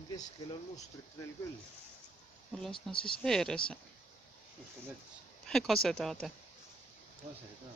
siin keskel on mustrit veel küll. Las nad siis veeres. Võtta mets. Kasedaade. Kase ka.